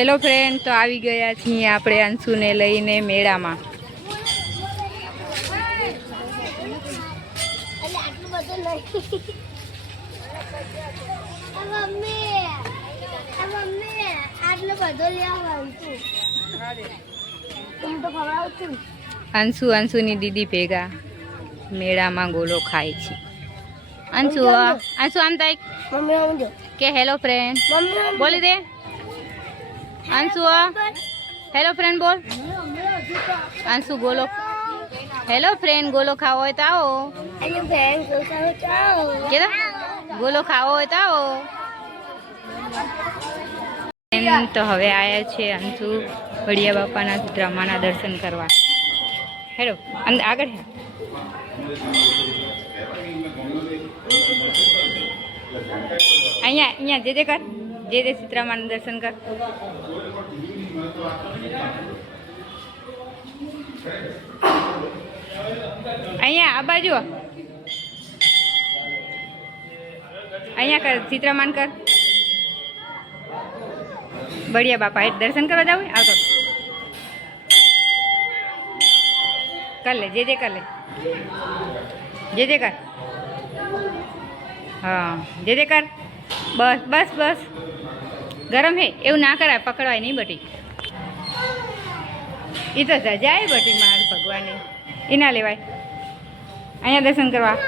Hello friend, તો આવી ગયા છીએ આપણે અંશુને લઈને મેળામાં. અંશુની દીદી ભેગા મેળામાં ગોલો ખાય છે. અંશુ આમ થાય કે હેલો ફ્રેન્ડ બોલી દે. અંશુ હેલો ફ્રેન્ડ બોલ. અંશુ ગોલો હેલો ફ્રેન્ડ ગોલો ખાવો હોય તો આવો. ગોલો ખાવો હોય તો આવો. તો હવે આવ્યા છે અંશુ ભડિયા બાપાના ડ્રામાના દર્શન કરવા. હેલો આગળ અહીંયા જે કર જે સીતરામાના દર્શન કર. અહીંયા આ બાજુ અહીંયા કર સીતરામાન કર. બળિયા બાપા એ દર્શન કરવા જાવ આવતો કર લે જે કર લે જે કર. હા જે કર. બસ બસ બસ ગરમ હે એવું ના કરાય, પકડવાય નહીં બટી. એ તો જાય બટી માર ભગવાને એ ના લેવાય. અહીંયા દર્શન કરવા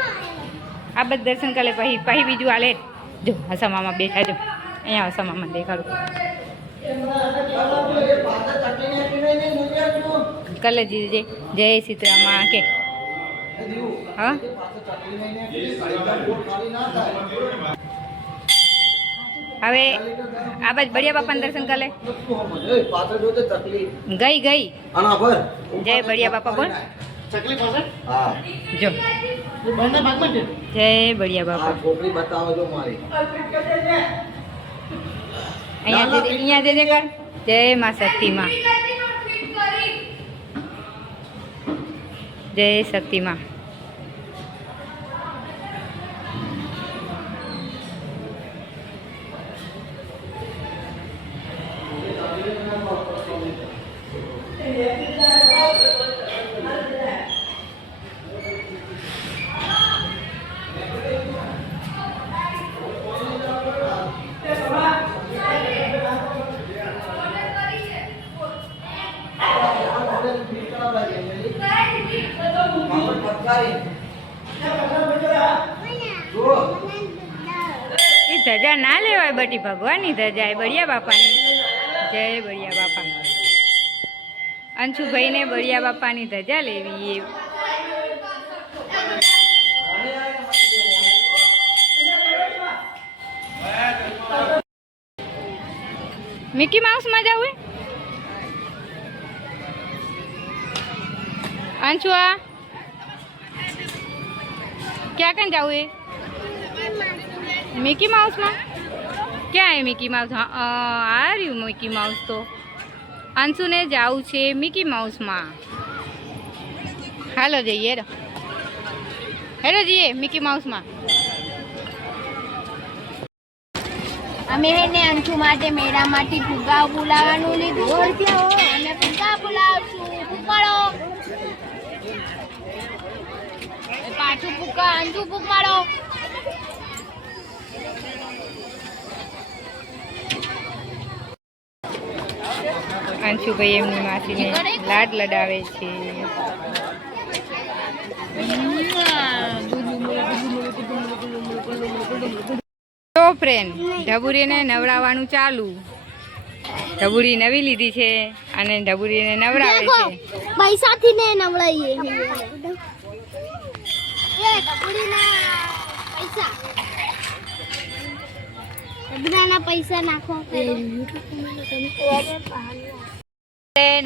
આ બધું દર્શન કરે પછી બીજું હાલે. જો હસામામાં બેઠા જો અહીંયા હસામામાં દેખાડું કલે જી જય સીતરામા કે હા. હવે આ બાજુ બળિયા બાપાના દર્શન કરે. ગઈ જય બળિયા બાપા બોલ. જો જય બળિયા બાપા. અહીંયા જે કર જય માં શક્તિમાં. જય શક્તિમાં. ધજા ના લેવાય બટી, ભગવાનની ધજા એ બળિયા બાપાની. જય બળિયા બાપા. અંશુભાઈને બળિયા બાપાની ધજા લેવી. મિકી માઉસમાં જવું અંશુ આ ક્યાં કન જવું એ मिकी माउस में क्या है मिकी माउस. हाँ आ रही हूँ मिकी माउस. तो अंशु ने जाऊ छे मिकी माउस में. हेलो जाइए हेलो जाइए मिकी माउस में. અમે એને અંશુ માટે મેળામાંથી ફુગ્ગા બોલાવવાનું લીધું અને ફુગ્ગા બોલાવશું. ફૂકાડો પાછું ફુગ્ગા અંશુ ફૂકાડો. અંશુભાઈ એમની માસીને લાડ લડાવે છે. તો ફ્રેન્ડ ઢબુરીને નવડાવવાનું ચાલુ. ઢબુરી નવી લીધી છે અને ઢબુરીને નવડાવે છે. પૈસાથી ને નવડાવીએ પૈસા નાખો.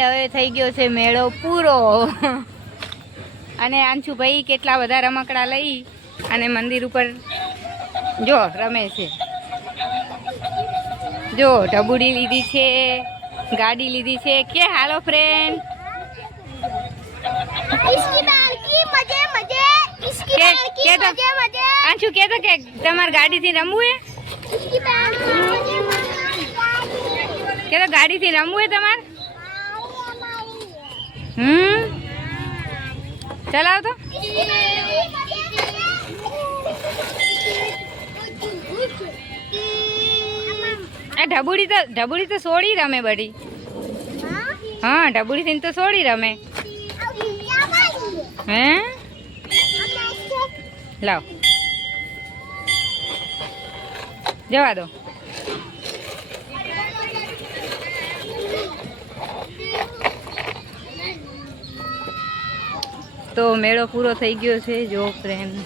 હવે થઈ ગયો છે મેળો પૂરો અને અંશુભાઈ કેટલા બધા રમકડા લઈ અને મંદિર ઉપર જો રમે છે. જો ઢબુડી લીધી છે, ગાડી લીધી છે. કે હાલો ફ્રેન્ડ અંશુ કે તમારે ગાડીથી રમવું હે. કે તો ગાડીથી રમવું હોય તમારે? ચલાવ તો. આ ઢબુડી તો સોડી રમે બધી. હા ઢબુડી થઈને તો સોડી રમે. હે લાવ જવા દો. તો મેળો પૂરો થઈ ગયો છે જો ફ્રેન્ડ.